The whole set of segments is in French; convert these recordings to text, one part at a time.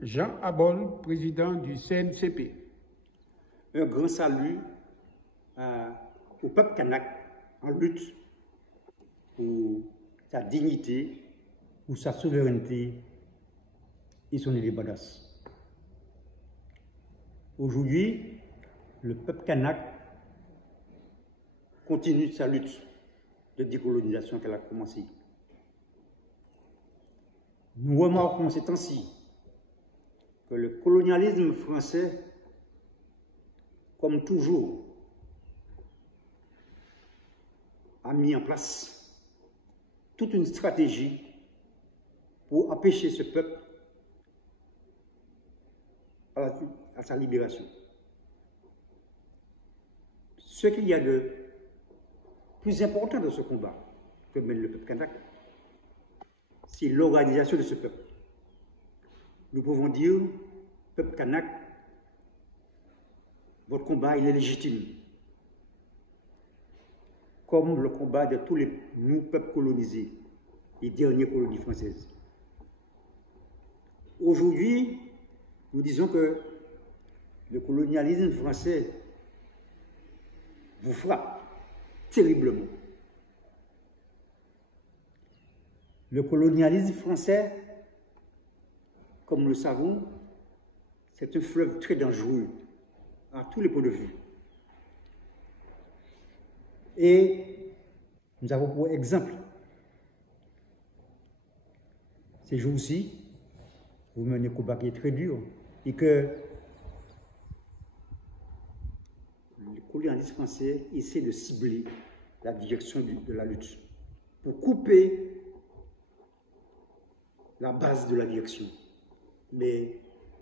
Jean Abol, président du CNCP. Un grand salut au peuple kanak en lutte pour sa dignité, pour sa souveraineté et son indépendance. Aujourd'hui, le peuple kanak continue sa lutte de décolonisation qu'elle a commencée. Nous remarquons ces temps-ci que le colonialisme français, comme toujours, a mis en place toute une stratégie pour empêcher ce peuple à sa libération. Ce qu'il y a de plus important dans ce combat que mène le peuple kanak, c'est l'organisation de ce peuple. Nous pouvons dire, peuple kanak, votre combat il est légitime, comme le combat de tous nous peuples colonisés, les dernières colonies françaises. Aujourd'hui, nous disons que le colonialisme français vous frappe terriblement. Le colonialisme français, comme nous le savons, c'est un fleuve très dangereux à tous les points de vue. Et nous avons pour exemple, ces jours-ci, vous menez un combat qui est très dur et que le colonialisme français essaie de cibler la direction de la lutte pour couper la base de la direction. Mais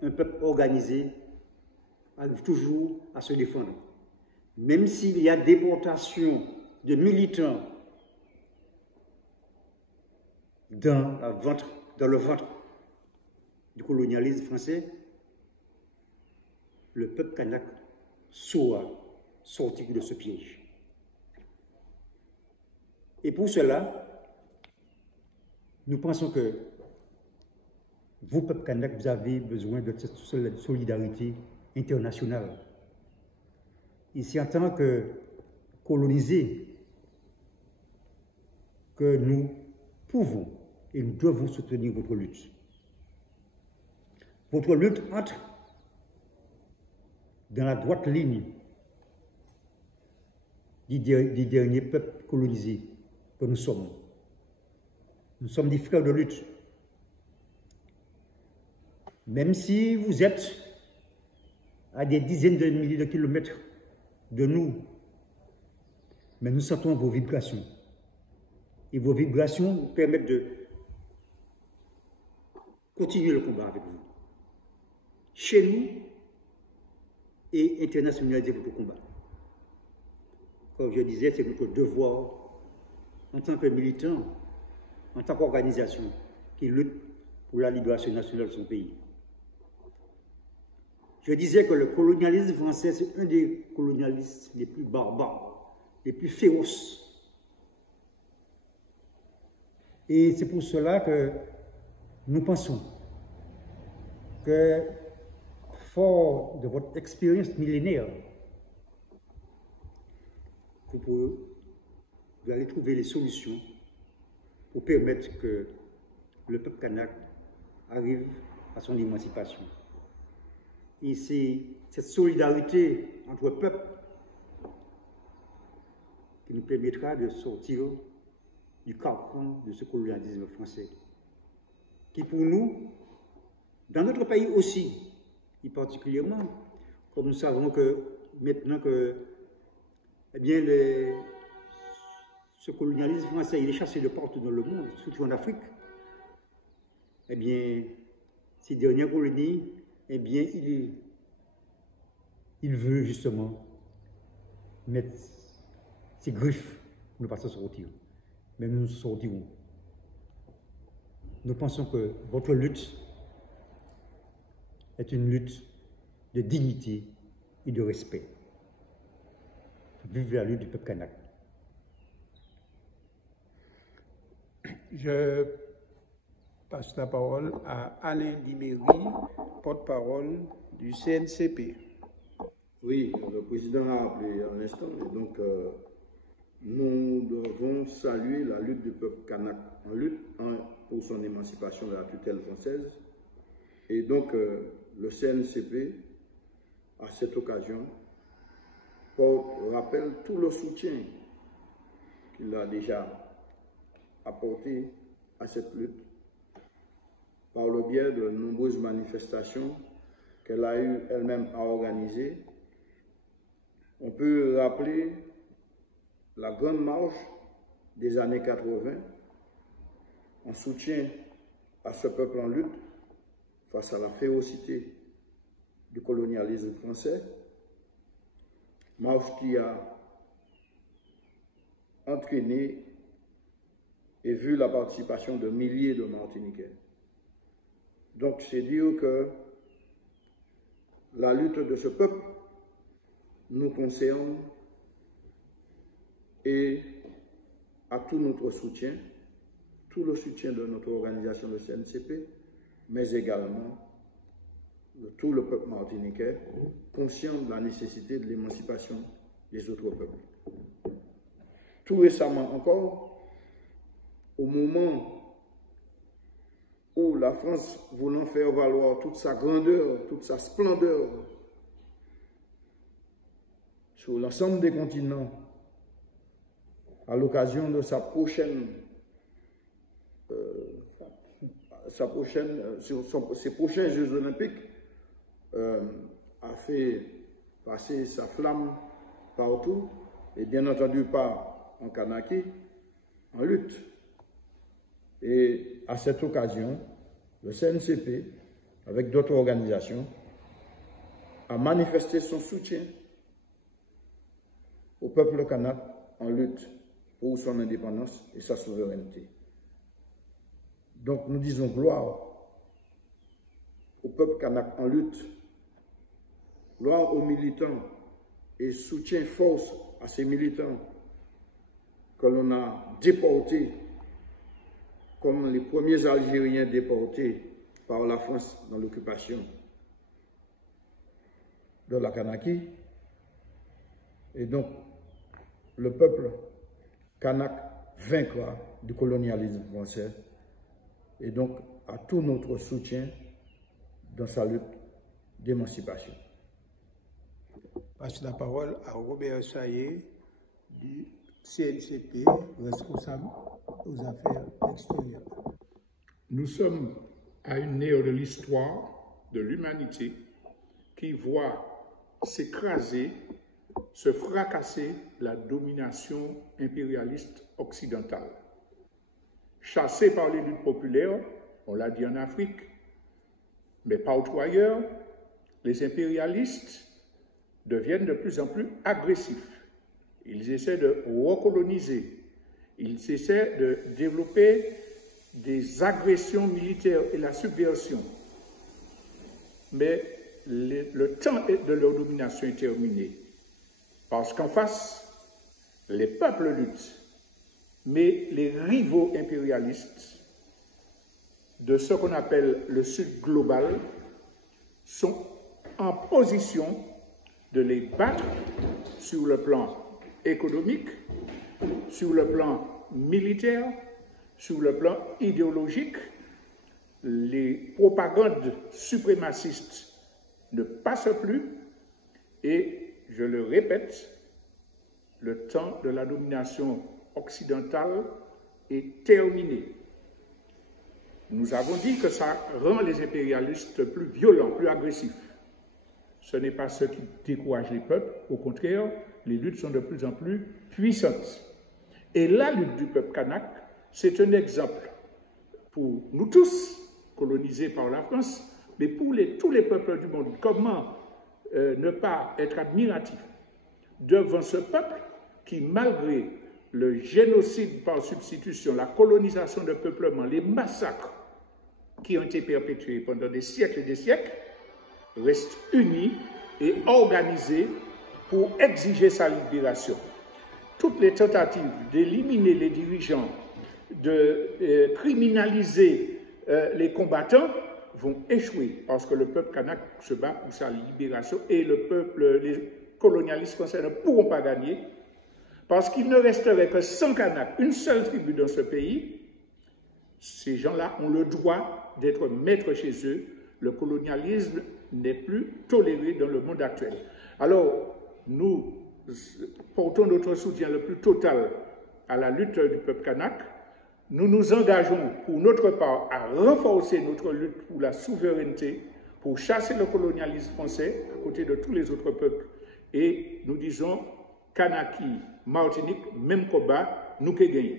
un peuple organisé arrive toujours à se défendre. Même s'il y a déportation de militants dans le ventre du colonialisme français, le peuple kanak saura sortir de ce piège. Et pour cela, nous pensons que vous, peuple kanak, vous avez besoin de cette solidarité internationale. Ici, en tant que colonisés, que nous pouvons et nous devons soutenir votre lutte. Votre lutte entre dans la droite ligne des derniers peuples colonisés que nous sommes. Nous sommes des frères de lutte. Même si vous êtes à des dizaines de milliers de kilomètres de nous, mais nous sentons vos vibrations. Et vos vibrations nous permettent de continuer le combat avec vous. Chez nous et internationaliser votre combat. Comme je disais, c'est notre devoir en tant que militant, en tant qu'organisation qui lutte pour la libération nationale de son pays. Je disais que le colonialisme français, c'est un des colonialistes les plus barbares, les plus féroces. Et c'est pour cela que nous pensons que, fort de votre expérience millénaire, vous allez trouver les solutions pour permettre que le peuple kanak arrive à son émancipation. Et c'est cette solidarité entre peuples qui nous permettra de sortir du carcan de ce colonialisme français, qui pour nous, dans notre pays aussi, et particulièrement, comme nous savons que maintenant que ce colonialisme français il est chassé de partout dans le monde, surtout en Afrique, eh bien, ces dernières colonies, eh bien, il veut justement mettre ses griffes pour ne pas se sortir. Mais nous nous sortirons. Nous pensons que votre lutte est une lutte de dignité et de respect. Vive la lutte du peuple kanak. Je passe la parole à Alain Diméry, porte-parole du CNCP. Oui, le président a appelé à l'instant, et donc nous devons saluer la lutte du peuple kanak en lutte pour son émancipation de la tutelle française. Et donc le CNCP, à cette occasion, rappelle tout le soutien qu'il a déjà apporté à cette lutte par le biais de nombreuses manifestations qu'elle a eu elle-même à organiser. On peut rappeler la grande marche des années 80 en soutien à ce peuple en lutte face à la férocité du colonialisme français, marche qui a entraîné et vu la participation de milliers de Martiniquais. Donc c'est dire que la lutte de ce peuple nous concerne et à tout notre soutien, tout le soutien de notre organisation de CNCP, mais également de tout le peuple martiniquais, conscient de la nécessité de l'émancipation des autres peuples. Tout récemment encore, au moment où la France, voulant faire valoir toute sa grandeur, toute sa splendeur sur l'ensemble des continents, à l'occasion de ses prochains Jeux olympiques, a fait passer sa flamme partout, et bien entendu pas en Kanaki, en lutte. Et à cette occasion, le CNCP, avec d'autres organisations, a manifesté son soutien au peuple kanak en lutte pour son indépendance et sa souveraineté. Donc nous disons gloire au peuple kanak en lutte, gloire aux militants et soutien force à ces militants que l'on a déportés comme les premiers Algériens déportés par la France dans l'occupation de la Kanaki. Et donc, le peuple kanak vaincra du colonialisme français et donc à tout notre soutien dans sa lutte d'émancipation. Passe la parole à Robert Saillé du CNCP, responsable aux affaires extérieures. Nous sommes à une ère de l'histoire de l'humanité qui voit s'écraser, se fracasser la domination impérialiste occidentale. Chassés par les luttes populaires, on l'a dit en Afrique, mais partout ailleurs, les impérialistes deviennent de plus en plus agressifs. Ils essaient de recoloniser, ils essaient de développer des agressions militaires et la subversion. Mais le temps de leur domination est terminé. Parce qu'en face, les peuples luttent, mais les rivaux impérialistes de ce qu'on appelle le Sud global sont en position de les battre sur le plan économique, sur le plan militaire, sur le plan idéologique. Les propagandes suprémacistes ne passent plus et, je le répète, le temps de la domination occidentale est terminé. Nous avons dit que ça rend les impérialistes plus violents, plus agressifs. Ce n'est pas ce qui décourage les peuples, au contraire, les luttes sont de plus en plus puissantes. Et la lutte du peuple kanak, c'est un exemple pour nous tous, colonisés par la France, mais pour tous les peuples du monde. Comment ne pas être admiratif devant ce peuple qui, malgré le génocide par substitution, la colonisation de peuplement, les massacres qui ont été perpétués pendant des siècles et des siècles, reste uni et organisé pour exiger sa libération. Toutes les tentatives d'éliminer les dirigeants, de criminaliser les combattants vont échouer parce que le peuple kanak se bat pour sa libération et les colonialistes français ne pourront pas gagner parce qu'il ne resterait que 100 Kanaks, une seule tribu dans ce pays. Ces gens-là ont le droit d'être maîtres chez eux. Le colonialisme n'est plus toléré dans le monde actuel. Alors, nous portons notre soutien le plus total à la lutte du peuple kanak. Nous nous engageons pour notre part à renforcer notre lutte pour la souveraineté, pour chasser le colonialisme français à côté de tous les autres peuples. Et nous disons, Kanaki, Martinique, même combat, nous qui gagnons.